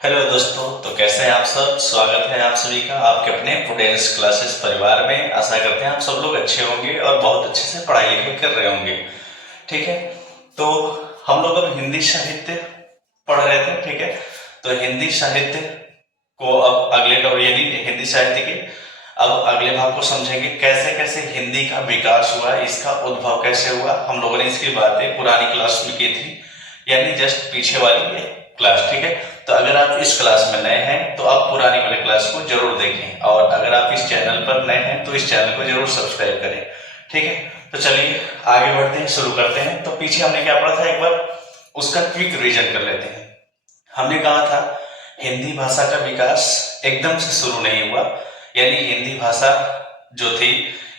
Hello दोस्तों, तो कैसे हैं आप सब। स्वागत है आप सभी का आपके अपने प्रूडेंस क्लासेस परिवार में। आशा करते हैं आप सब लोग अच्छे होंगे और बहुत अच्छे से पढ़ाई लिखाई कर रहे होंगे। ठीक है, तो हम लोग अब हिंदी साहित्य पढ़ रहे थे। ठीक है, तो हिंदी साहित्य को अब अगले यानी हिंदी साहित्य के अब अगले भाग को समझेंगे। कैसे कैसे हिंदी का विकास हुआ, इसका उद्भव कैसे हुआ। हम लोगों ने इसकी बातें पुरानी क्लास में की थी, यानी जस्ट पीछे वाली क्लास। ठीक है, तो अगर आप इस क्लास में नए हैं तो आप पुरानी वाली क्लास को जरूर देखें, और अगर आप इस चैनल पर नए हैं तो इस चैनल को जरूर सब्सक्राइब करें। ठीक है, तो चलिए आगे बढ़ते हैं, शुरू करते हैं। तो पीछे हमने क्या पढ़ा था, एक बार उसका क्विक रिवीजन कर लेते हैं। हमने कहा था हिंदी भाषा का विकास एकदम से शुरू नहीं हुआ, यानी हिंदी भाषा जो थी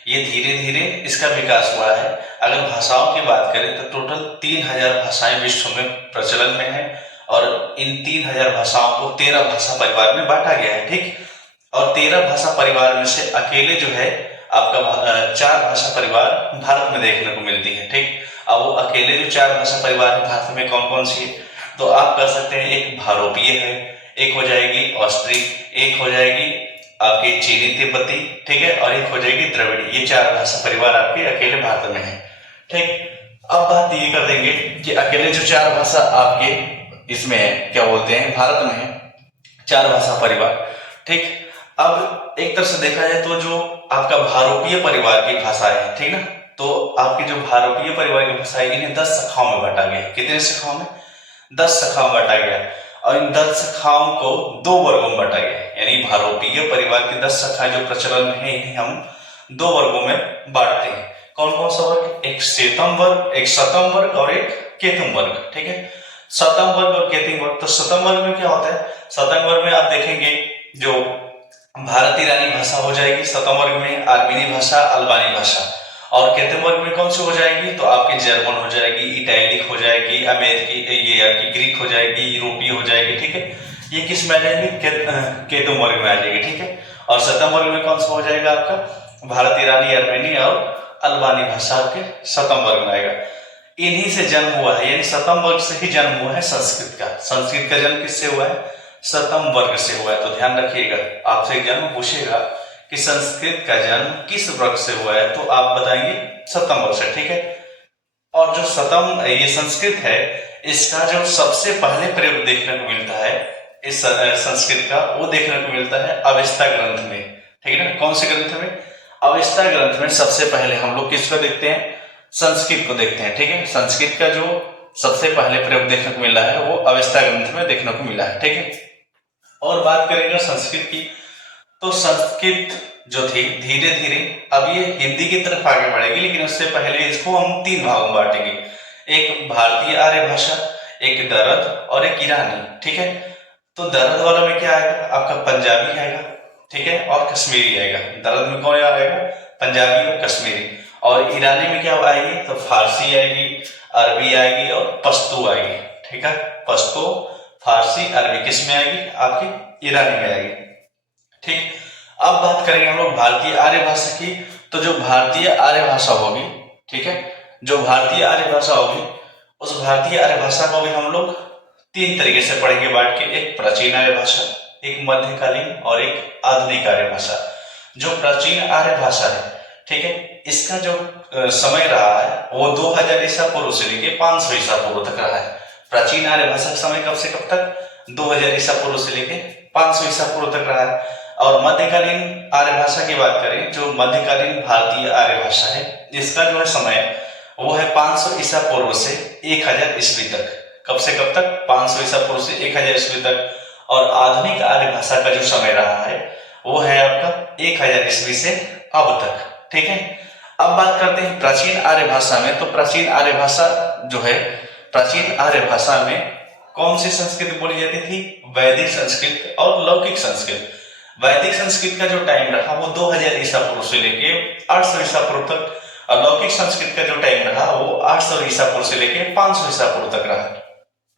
ये धीरे धीरे इसका विकास हुआ है। अगर भाषाओं की बात करें तो टोटल 3000 भाषाएं विश्व में प्रचलन में है, और इन 3000 भाषाओं को 13 भाषा परिवार में बांटा गया है। ठीक, और 13 भाषा परिवार में से अकेले जो है आपका 4 भाषा परिवार भारत में देखने को मिलती है। ठीक, अब वो अकेले जो 4 भाषा परिवार है भारत में कौन कौन सी है, तो आप कह सकते हैं एक भारोपीय है, एक हो जाएगी ऑस्ट्रिक, एक हो जाएगी आपकी चीनी तिब्बती, ठीक है, और एक हो जाएगी द्रविड़ी। ये 4 भाषा परिवार आपके अकेले भारत में है। ठीक, अब बात ये कर देंगे कि अकेले जो 4 भाषा आपके इसमें है, क्या बोलते हैं, भारत में है 4 भाषा परिवार। ठीक, अब एक तरह से देखा जाए तो जो आपका भारोपीय परिवार की भाषाएं है, ठीक ना, तो आपकी जो भारोपीय परिवार की भाषाएं इन्हें 10 शाखाओं में बांटा गया। कितने शाखाओं में? 10 शाखाओं में बांटा गया, और इन 10 शाखाओं को 2 वर्गों में बांटा गया। यानी भारोपीय परिवार की 10 शाखाएं जो प्रचलन में है इन्हें हम 2 वर्गों में बांटते हैं। कौन कौन सा वर्ग? एक शेतम वर्ग, एक शतम वर्ग और एक केतुम वर्ग। ठीक है, शतम वर्ग और केतुम वर्ग। तो शतम वर्ग में क्या होता है? शतम वर्ग में आप देखेंगे जो भारतीय रानी भाषा हो जाएगी, शतम वर्ग में आर्मीनी भाषा, अल्बानी भाषा। और केतुम वर्ग में कौन सी हो जाएगी? तो आपकी जर्मन हो जाएगी, इटैलिक हो जाएगी, अमेरिकी, ये आपकी ग्रीक हो जाएगी, यूरोपीय हो जाएगी। ठीक है, ये किस में आ जाएगी? केतुम वर्ग में आ जाएगी। ठीक है, और शतम वर्ग में कौन सा हो जाएगा आपका? भारतीय रानी, अर्मेनी और अल्बानी भाषा आपके शतम वर्ग में आएगा। इन्हीं से जन्म हुआ है, यानी शतम वर्ग से ही जन्म हुआ है संस्कृत का। संस्कृत का जन्म किससे हुआ है? शतम वर्ग से हुआ है। तो ध्यान रखिएगा, आपसे जन्म पूछेगा कि संस्कृत का जन्म किस वर्ग से हुआ है, तो आप बताएंगे शतम वर्ग से। ठीक है, और जो शतम ये संस्कृत है, इसका जो सबसे पहले प्रयोग देखने को मिलता है इस संस्कृत का, वो देखने को मिलता है अवेस्ता ग्रंथ में। ठीक है ना, कौन से ग्रंथ में? अवेस्ता ग्रंथ में सबसे पहले हम लोग किसको देखते हैं? संस्कृत को देखते हैं। ठीक है, संस्कृत का जो सबसे पहले प्रयोग देखने को मिला है वो अवेस्ता ग्रंथ में देखने को मिला है। ठीक है, और बात करेंगे संस्कृत की, तो संस्कृत जो थी धीरे धीरे अब ये हिंदी की तरफ आगे बढ़ेगी, लेकिन उससे पहले इसको हम 3 भागों में बांटेंगे। एक भारतीय आर्य भाषा, एक दरद और एक ईरानी। ठीक है, तो दरद वाला में क्या आएगा? आपका पंजाबी आएगा, ठीक है, और कश्मीरी आएगा। दरद में कौन आएगा? पंजाबी और कश्मीरी। और ईरानी में क्या आएगी? तो फारसी आएगी, अरबी आएगी और पश्तो आएगी। ठीक है, पश्तो, फारसी, अरबी किस में आएगी? आपकी ईरानी में आएगी। ठीक, अब बात करेंगे हम लोग भारतीय आर्य भाषा की। तो जो भारतीय आर्य भाषा होगी, ठीक है, जो भारतीय आर्य भाषा होगी, उस भारतीय आर्य भाषा को भी हम लोग 3 तरीके से पढ़ेंगे बांट के। एक प्राचीन आर्य भाषा, एक मध्यकालीन और एक आधुनिक आर्य भाषा। जो प्राचीन आर्य भाषा है, ठीक है, इसका जो समय रहा है वो 2000 ईसा पूर्व से लेकर 500 ईसा पूर्व तक रहा है। प्राचीन आर्य भाषा का समय कब से कब तक? 2000 ईसा पूर्व से लेकर 500 ईसा पूर्व तक रहा है। और मध्यकालीन आर्य भाषा की बात करें, जो मध्यकालीन भारतीय आर्य भाषा है, इसका जो है समय वो है 500 ईसा पूर्व से 1000 ईस्वी तक। कब से कब तक? 500 ईसा पूर्व से 1000 ईस्वी तक। और आधुनिक आर्य भाषा का जो समय रहा है वो है आपका 1000 ईस्वी से अब तक। ठीक है, अब बात करते हैं प्राचीन आर्य भाषा में। तो प्राचीन आर्य भाषा जो है, प्राचीन आर्य भाषा में कौन सी संस्कृत बोली जाती थी? वैदिक संस्कृत और लौकिक संस्कृत। वैदिक संस्कृत का जो टाइम रहा वो 2000 ईसा पूर्व से लेके 800 ईसा पूर्व तक, और लौकिक संस्कृत का जो टाइम रहा वो 800 ईसा पूर्व से लेके 500 ईसा पूर्व तक रहा।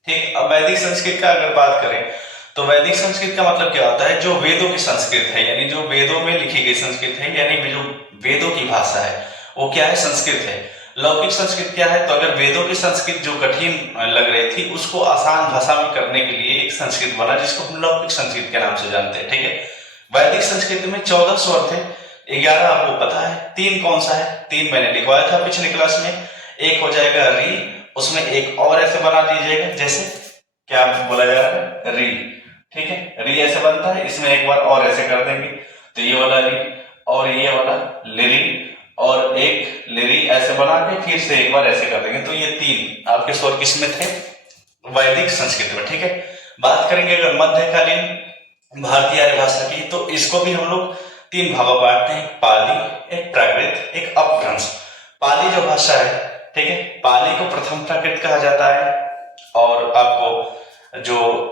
ठीक, अब वैदिक संस्कृत का अगर बात करें तो वैदिक संस्कृत का मतलब क्या होता है? जो वेदों की संस्कृत है, यानी जो वेदों में लिखी गई संस्कृत है, यानी जो वेदों की भाषा है वो क्या है? संस्कृत है। लौकिक संस्कृत क्या है, तो अगर वेदों की संस्कृत जो कठिन लग रही थी उसको आसान भाषा में करने के लिए एक संस्कृत बना जिसको हम लौकिक संस्कृत के नाम से जानते हैं। ठीक है, वैदिक संस्कृत में 14 स्वर थे, 11 आपको पता है, 3 कौन सा है, 3 मैंने लिखवाया था पिछले क्लास में। एक हो जाएगा री, उसमें एक और ऐसे बना दीजिएगा, जैसे क्या बोला जा रहा है, री। ठीक है, री ऐसे बनता है, इसमें एक बार और ऐसे कर देंगे तो ये वाला री, और ये वाला लिरी, और एक लिरी ऐसे बना के फिर से एक बार ऐसे कर देंगे, तो ये 3 आपके स्वर किसमें थे, वैदिक संस्कृत में। ठीक है, बात करेंगे अगर मध्यकालीन भारतीय आर्य भाषा की, तो इसको भी हम लोग 3 भागों बांटते हैं, पाली, एक प्राकृत, एक अपभ्रंश। पाली जो भाषा है, ठीक है, पाली को प्रथम प्राकृत कहा जाता है, और आपको जो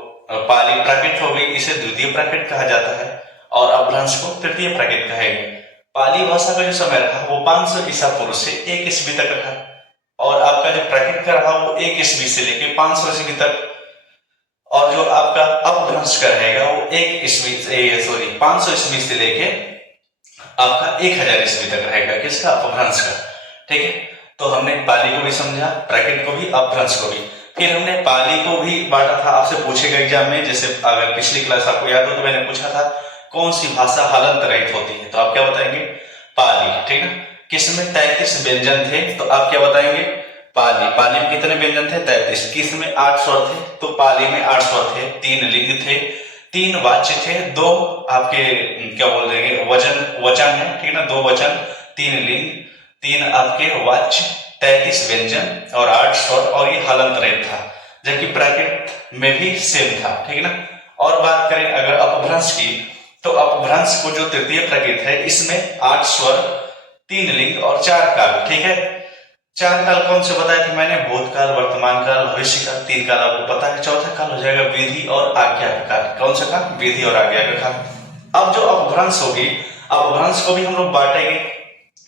पाली प्राकृत हो गई इसे द्वितीय प्राकृत कहा जाता है, और अपभ्रंश को तृतीय प्राकृत कहेंगे। पाली भाषा का जो समय रहा वो 500 ईसा पूर्व से 1 ईस्वी तक रहा, और आपका जो प्राकृत का रहा वो 1 ईस्वी से लेकर 500 ईस्वी तक, और जो आपका अपभ्रंश का रहेगा वो 500 ईस्वी से लेके आपका 1000 ईस्वी तक रहेगा, किसका, अपभ्रंश का। ठीक है, तो हमने पाली को भी समझा, प्राकृत को भी, अपभ्रंश को भी। फिर हमने पाली को भी बांटा था, आपसे पूछेगा एग्जाम में, जैसे अगर पिछली क्लास आपको याद हो तो मैंने पूछा था कौन सी भाषा हलंत रहित होती है, तो आप क्या बताएंगे, पाली। ठीक है, किसमें 33 व्यंजन थे, तो आप क्या बताएंगे, पाली। पाली में कितने व्यंजन थे, 33। किसमें 8 स्वर थे, तो पाली में 8 स्वर थे, 3 लिंग थे, 3 वाच्य थे, 2 आपके क्या बोल देंगे, वचन है, ठीक है ना, 2 वचन, 3 लिंग, 3 आपके वाच्य, 33 व्यंजन और 8 स्वर, और ये हलंत रहित था, जबकि प्राकृत में भी सेम था। ठीक है ना। और बात करें अगर अपभ्रंश की, तो अपभ्रंश को जो तृतीय प्राकृत है इसमें 8 स्वर, 3 लिंग और 4 काल। ठीक है, 4 काल कौन से बताए थे मैंने, भूतकाल, वर्तमान काल, भविष्य काल। 3 काल आपको पता है। चौथा काल हो जाएगा विधि और आज्ञा का काल। कौन सा काल, विधि और आज्ञा का काल। अब जो अपभ्रंश होगी, अपभ्रंश को भी हम लोग बांटेंगे।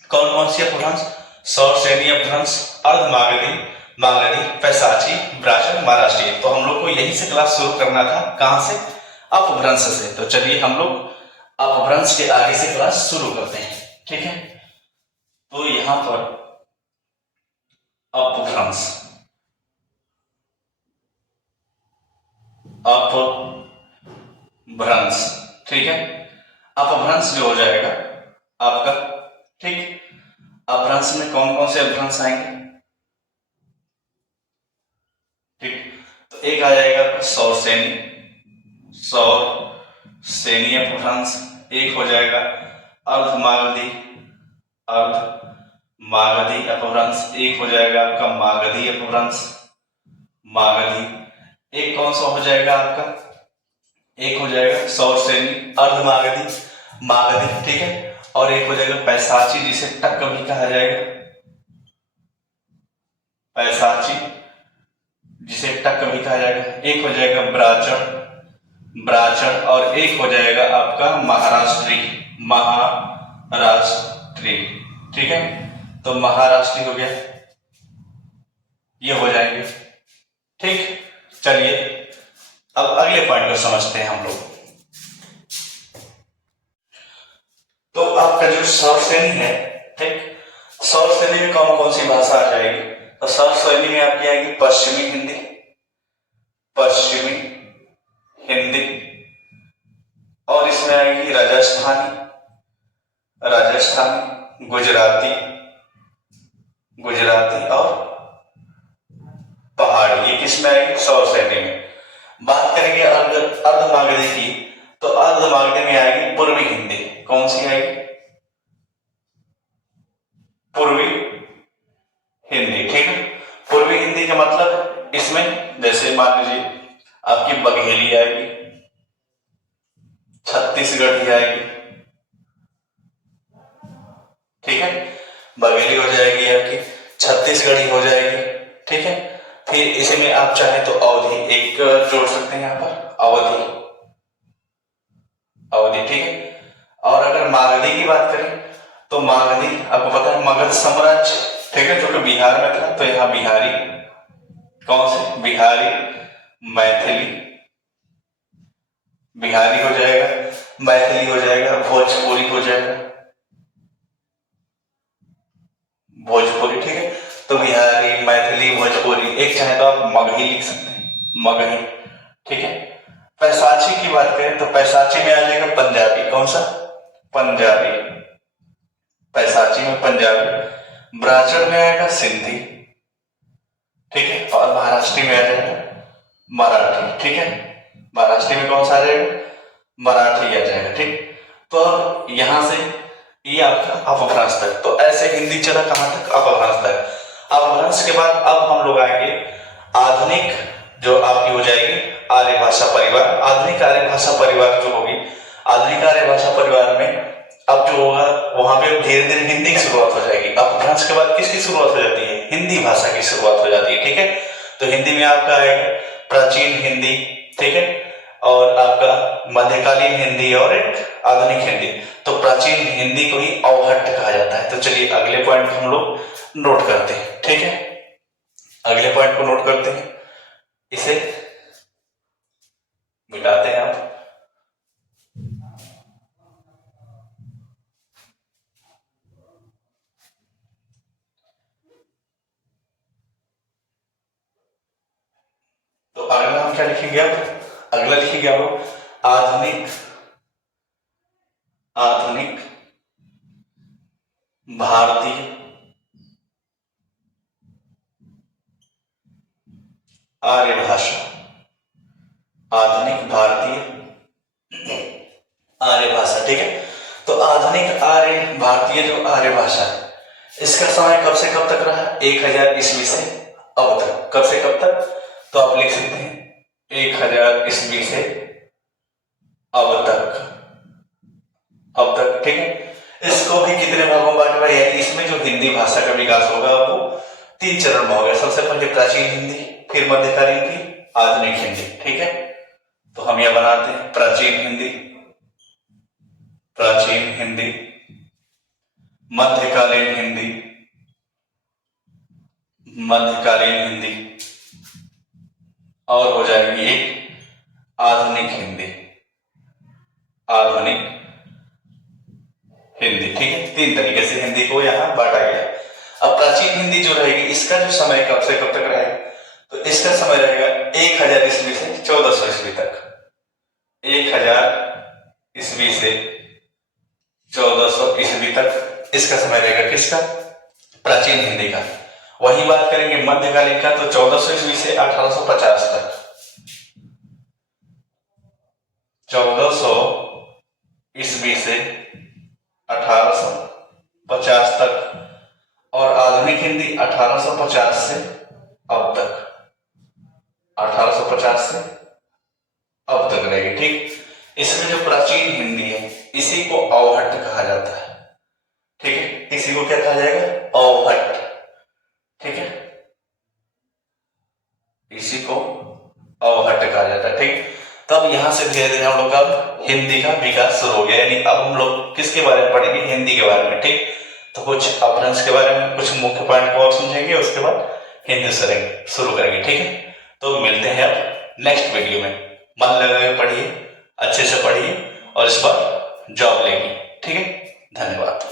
कौन कौन सी अपभ्रंश, सौर श्रेणी अपभ्रंश, अर्धमागधी, मागधी, पैशाची, ब्राह्मण, महाराष्ट्रीय। तो हम लोग को यही से क्लास शुरू करना था, कहां से, अपभ्रंश से। तो चलिए हम लोग अपभ्रंश के आगे से क्लास शुरू करते हैं। ठीक है, तो यहां पर अपभ्रंश, अपभ्रंश, ठीक है, अपभ्रंश जो हो जाएगा आपका, ठीक, अपभ्रंश में कौन कौन से अपभ्रंश आएंगे, ठीक, तो एक आ जाएगा सौर श्रेणी, सौर श्रेणी अपभ्रंश। एक हो जाएगा अर्धमागधी, अर्धमागधी अपभ्रंश। एक हो जाएगा आपका मागधी अपभ्रंश, मागधी। एक कौन सा हो जाएगा आपका, एक हो जाएगा सौर श्रेणी अर्धमागधी, मागधी, ठीक है। और एक हो जाएगा पैशाची, जिसे टक भी कहा जाएगा, पैशाची, जिसे टक भी कहा जाएगा। एक हो जाएगा ब्राह्मण, ब्राह्मण। और एक हो जाएगा आपका महाराष्ट्री, महाराष्ट्री, ठीक है। तो महाराष्ट्री हो गया, ये हो जाएंगे, ठीक। चलिए अब अगले पॉइंट को समझते हैं हम लोग। तो आपका जो सौर श्रेणी है, ठीक, सौर श्रेणी में कौन कौन सी भाषा आ जाएगी, तो सौर श्रेणी में आपकी आएगी पश्चिमी हिंदी, पश्चिमी हिंदी। और इसमें आएगी राजस्थानी, राजस्थानी, गुजराती, गुजराती और पहाड़ी। ये किसमें आएगी, सौर श्रेणी में। बात करेंगे अर्धमागधी की, तो अर्धमागधी में आएगी पूर्वी हिंदी। कौन सी आएगी, पूर्वी हिंदी, ठीक है। पूर्वी हिंदी का मतलब इसमें जैसे मान लीजिए आपकी बघेली आएगी, छत्तीसगढ़ी आएगी, ठीक है, बघेली हो जाएगी आपकी, छत्तीसगढ़ी हो जाएगी, ठीक है। फिर इसी में आप चाहे तो अवधी एक जोड़ सकते हैं यहां पर, अवधी, अवधी, ठीक है। और अगर मागधी की बात करें तो मागधी आपको पता है मगध साम्राज्य, ठीक है, जो कि बिहार में था। तो यहाँ बिहारी, कौन से, बिहारी, मैथिली, बिहारी हो जाएगा, मैथिली हो जाएगा, भोजपुरी हो जाएगा, भोजपुरी, ठीक है। तो बिहारी, मैथिली, भोजपुरी, एक चाहे तो आप मगही लिख सकते हैं, मगही। ठीक है। पैसाची की बात करें तो पैसाची में आ जाएगा पंजाबी। कौन सा? पंजाबी। पैसाची में पंजाबी। ब्राह्मण में आएगा सिंधी। ठीक है। और महाराष्ट्री में आ जाएगा मराठी। ठीक है। महाराष्ट्री में कौन सा आ जाएगा? मराठी आ जाएगा। ठीक। तो अब यहां से ये आपका अपभ्रंश तक। तो ऐसे हिंदी चला कहां तक? अपभ्रंश तक। अपभ्रंश के बाद अब हम लोग आएंगे आधुनिक, जो आपकी हो जाएगी आर्य भाषा परिवार। आधुनिक आर्य भाषा परिवार जो होगी, आधुनिक आर्य भाषा परिवार में अब जो होगा वहां पे धीरे धीरे हिंदी की शुरुआत हो जाएगी। अपभ्रंश के बाद किसकी शुरुआत हो जाती है? हिंदी भाषा की शुरुआत हो जाती है। ठीक है। तो हिंदी में आपका आएगा प्राचीन हिंदी। ठीक है। और आपका मध्यकालीन हिंदी और एक आधुनिक हिंदी। तो प्राचीन हिंदी को ही अवहट्ट कहा जाता है। तो चलिए अगले पॉइंट को हम लोग नोट करते हैं। ठीक है। अगले पॉइंट को नोट करते हैं, इसे मिटाते हैं आप। तो अगला हम क्या लिखेंगे? अब अगला लिखेंगे आप लोग आधुनिक, आधुनिक भारतीय आर्य भाषा। आधुनिक भारतीय आर्य भाषा। ठीक है। तो आधुनिक आर्य भारतीय जो आर्य भाषा है, इसका समय कब से कब तक रहा? 1000 ईस्वी से अब तक। कब से कब तक? तो आप लिख सकते हैं 1000 ईस्वी से अब तक। अब तक। ठीक है। इसको भी कितने भागों में बांटा है? इसमें जो हिंदी भाषा का विकास होगा वो 3 चरण में होगा। सबसे पहले प्राचीन हिंदी, फिर मध्यकालीन, फिर आधुनिक हिंदी। ठीक है। तो हम यह बनाते हैं प्राचीन हिंदी, प्राचीन हिंदी, मध्यकालीन हिंदी, मध्यकालीन हिंदी, और हो जाएगी एक आधुनिक हिंदी, आधुनिक हिंदी। ठीक है। 3 तरीके से हिंदी को यहां बांटा गया। अब प्राचीन हिंदी जो रहेगी, इसका जो समय कब से कब तक रहेगा? तो इसका समय रहेगा 1000 ईस्वी से 1400 ईस्वी तक। 1000 ईस्वी से 1400 ईस्वी तक इसका समय रहेगा। किसका? प्राचीन हिंदी का। वही बात करेंगे मध्यकालीन का, तो 1400 ईस्वी से 1850 तक। 1400 ईस्वी से 1850 तक। और आधुनिक हिंदी 1850 से अब तक। 1850 से अब तक रहेगी। ठीक। इसमें जो प्राचीन हिंदी है, इसी को अवहट्ट कहा जाता है। ठीक है। इसी को क्या कहा जाएगा? अवहट्ट। ठीक है। इसी को अवहट्ट कहा जाता है। ठीक। तब यहां से धीरे धीरे हम लोग का हिंदी का विकास शुरू हो गया। यानी अब हम लोग किसके बारे में पढ़ेंगे? हिंदी के बारे में। ठीक। तो कुछ अपभ्रंश के बारे में, कुछ मुख्य पॉइंट को और समझेंगे, उसके बाद हिंदी से शुरू करेंगे। ठीक है। तो मिलते हैं अब नेक्स्ट वीडियो में। मन लगा के पढ़िए, अच्छे से पढ़िए और इस बार जॉब लेंगे। ठीक है। धन्यवाद।